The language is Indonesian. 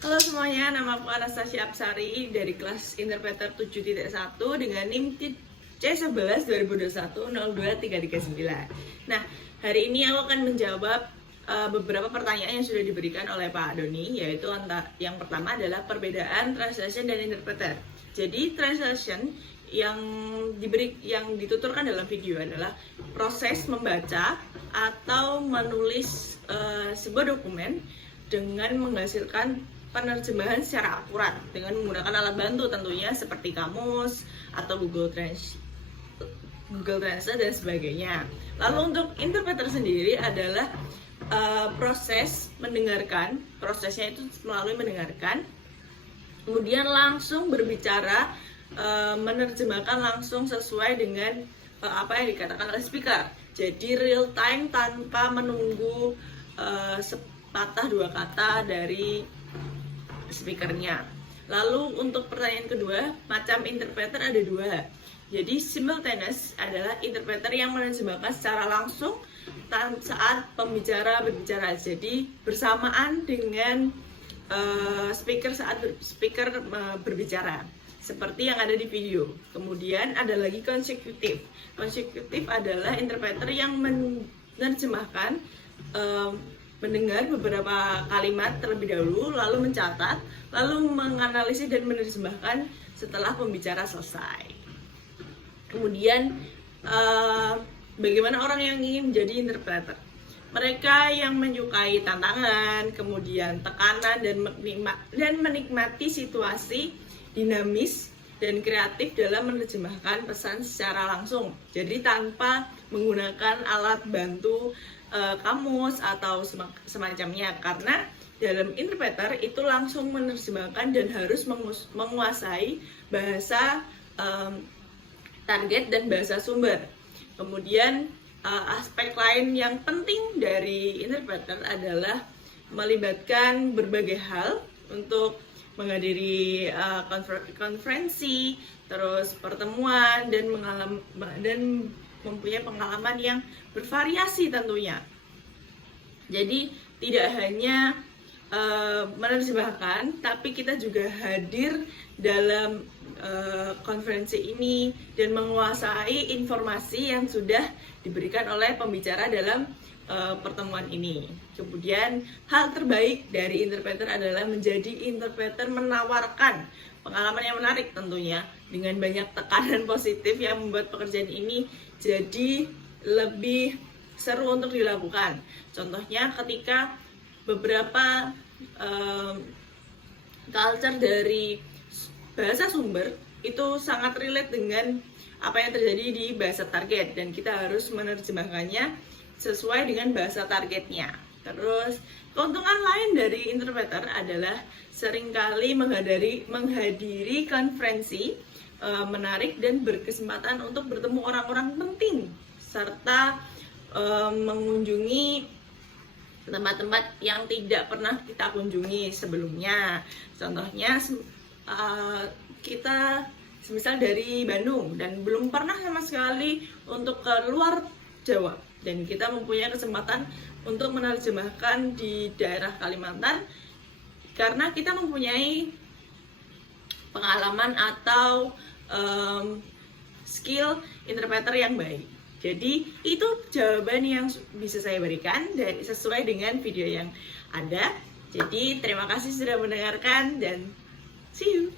Halo semuanya, nama aku Anastasia Apsari dari kelas Interpreter 7.1 dengan NIM C11 2021 02339. Nah, hari ini aku akan menjawab beberapa pertanyaan yang sudah diberikan oleh Pak Doni, yaitu yang pertama adalah perbedaan translation dan interpreter. Jadi translation yang dituturkan dalam video adalah proses membaca atau menulis sebuah dokumen dengan menghasilkan penerjemahan secara akurat dengan menggunakan alat bantu tentunya seperti kamus atau Google Translate dan sebagainya. Lalu untuk interpreter sendiri adalah proses mendengarkan, prosesnya itu melalui mendengarkan, kemudian langsung berbicara, menerjemahkan langsung sesuai dengan apa yang dikatakan oleh speaker. Jadi real time tanpa menunggu sepatah dua kata dari speakernya. Lalu untuk pertanyaan kedua, macam interpreter ada dua. Jadi simultaneous adalah interpreter yang menerjemahkan secara langsung saat pembicara berbicara. Jadi bersamaan dengan speaker saat speaker berbicara, seperti yang ada di video. Kemudian ada lagi consecutive. Consecutive adalah interpreter yang menerjemahkan mendengar beberapa kalimat terlebih dahulu, lalu mencatat, lalu menganalisis dan menerjemahkan setelah pembicara selesai. Kemudian bagaimana orang yang ingin menjadi interpreter? Mereka yang menyukai tantangan, kemudian tekanan dan menikmati situasi dinamis dan kreatif dalam menerjemahkan pesan secara langsung. Jadi tanpa menggunakan alat bantu kamus atau semacamnya, karena dalam interpreter itu langsung menerjemahkan dan harus menguasai bahasa target dan bahasa sumber. Kemudian aspek lain yang penting dari interpreter adalah melibatkan berbagai hal untuk menghadiri konferensi, terus pertemuan dan mempunyai pengalaman yang bervariasi tentunya. Jadi tidak hanya menerjemahkan, tapi kita juga hadir dalam konferensi ini dan menguasai informasi yang sudah diberikan oleh pembicara dalam pertemuan ini. Kemudian hal terbaik dari interpreter adalah menjadi interpreter menawarkan pengalaman yang menarik tentunya, dengan banyak tekanan positif yang membuat pekerjaan ini jadi lebih seru untuk dilakukan. Contohnya ketika beberapa culture dari bahasa sumber itu sangat relate dengan apa yang terjadi di bahasa target, dan kita harus menerjemahkannya sesuai dengan bahasa targetnya. Terus keuntungan lain dari interpreter adalah seringkali menghadiri konferensi menarik dan berkesempatan untuk bertemu orang-orang penting, serta mengunjungi tempat-tempat yang tidak pernah kita kunjungi sebelumnya. Contohnya kita semisal dari Bandung dan belum pernah sama sekali untuk ke luar Jawa, dan kita mempunyai kesempatan untuk menerjemahkan di daerah Kalimantan karena kita mempunyai pengalaman atau skill interpreter yang baik. Jadi itu jawaban yang bisa saya berikan dan sesuai dengan video yang ada. Jadi terima kasih sudah mendengarkan dan see you.